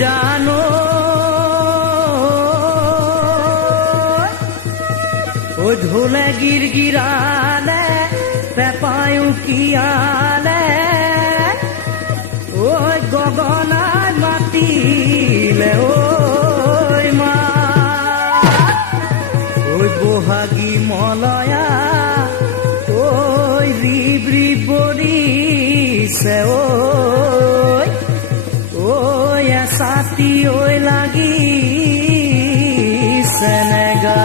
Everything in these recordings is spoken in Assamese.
জানো ও ঢোলে গিরগিরালে পেপায়ু কিয়ালে ওই গগনায় মাতিলে ওই মা ওই বহাগী মলয়া ওই রিব রিব বরিছে ওই ওই এসাতি ওই লাগি সেনেগা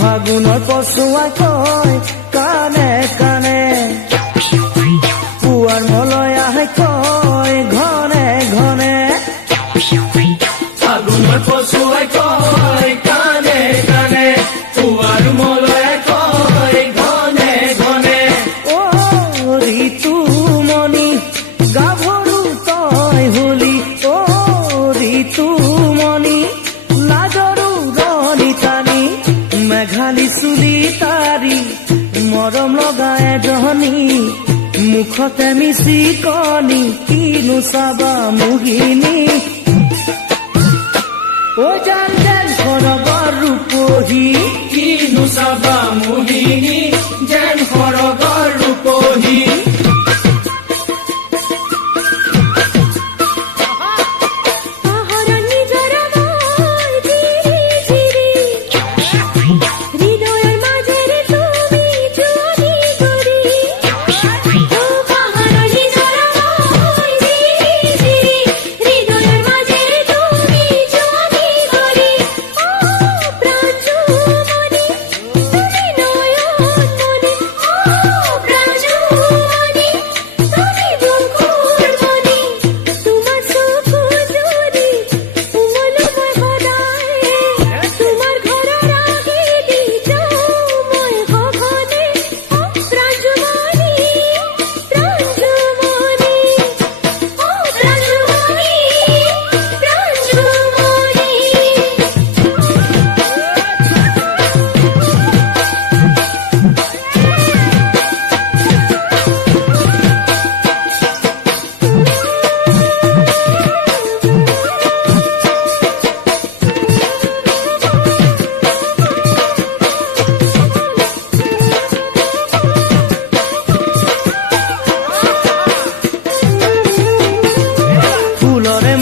ফাগুনৰ পছুৱাই কয় কানে কানে পুৱাৰ মলয়াই কয় ঘনে ঘনে ফাগুনৰ পছুৱাই কয় কানে কানে পুৱাৰ মলয়াই কয় ঘনে ঘনে অ ঋতুমণি গাভৰু তই হলি অ ঋতুমণি লাজৰু ৰণি টানি মেঘালী চুলি তাৰি মৰম লগাই জহনী মুখতে মিচি কণী কিনো চাবা মোহিনী ও জান যেন সৰগৰ ৰূপহী কিনো চাবা মোহিনী যেন সৰগৰ ৰূপহী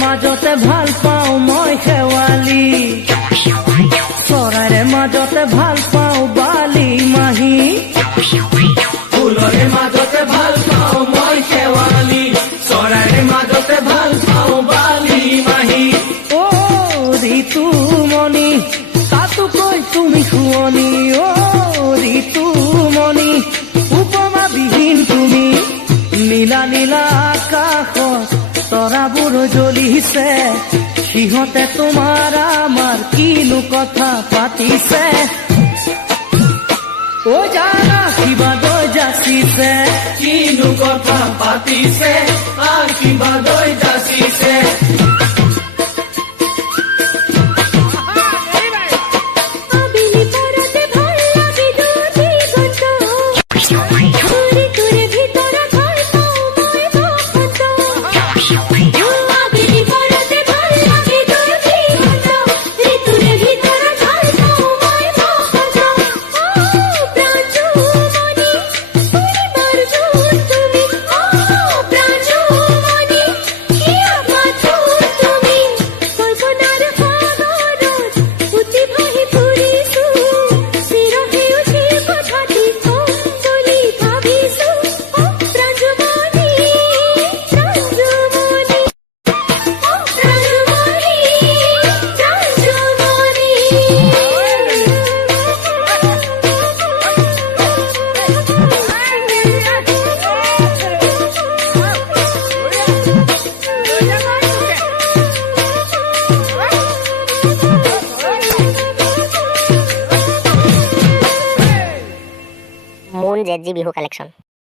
মাজতে ভাল পাওঁ মই শেৱালি চৰাইৰে মাজতে ভাল পাওঁ বালি মাহী ফুলৰে মাজতে ভাল পাওঁ মই শেৱালি চৰাইৰে মাজতে ভাল পাওঁ বালি মাহী অ ঋতুমণি তাতোকৈ তুমি শুৱনি অ ঋতুমণি উপমা বিহীন তুমি নীলা নীলা আকাশত তৰাবোৰ জ্বলিছে সিহঁতে তোমাৰ আমাৰ কিনো কথা পাতিছে ও জানা কিবা দৈ যাচিছে কিনো কথা পাতিছে কিবা দৈ যাচিছে